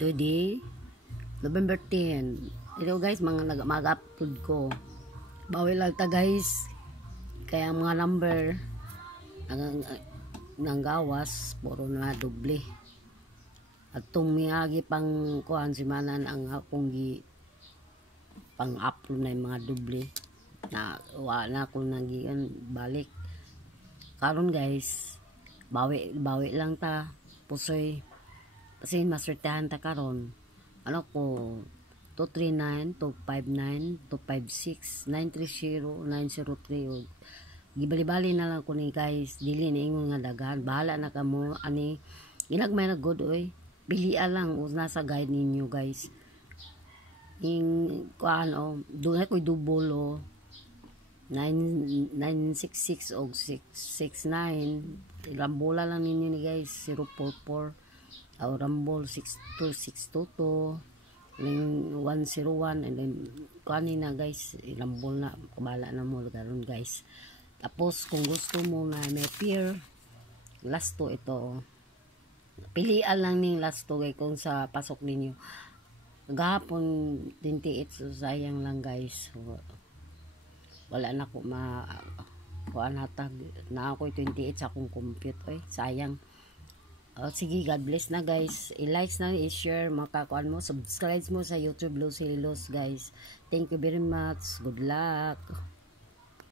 Today, November 10. Ito guys, mga mag-upload ko. Bawi lang ta guys. Kaya mga number ng gawas, puro na doble. At miyagi pang kuhan si manan ang akong pang-upload na yung mga doble. Na wala ko nang balik. Karon guys, bawi lang ta. Pusoy. Kasi masertahan ta karon. Ano ko 239, 259, 256, 930, 903. Gibali-bali na lang ko ni guys. Dili na ingon nga daghan. Bahala na kamo ani inagmay na good oy. Bilian lang nasa guide ninyo guys. Ing kuan dunay koy double 966 o 669. Rambola lang ninyo ni guys 044 o rambol 62622 101 and then kanina guys rambol na kabala na mo karon guys. Tapos kung gusto mo na may pair last to ito pilian lang ning last to guys kung sa pasok ninyo gahapon 28 so sayang lang guys. So, wala na ko kuan hatag na ako 28 sa akong compute sayang. Sige, God bless na guys. I-like na, i-share, makakuan mo, subscribe mo sa YouTube Lucy Los guys. Thank you very much. Good luck.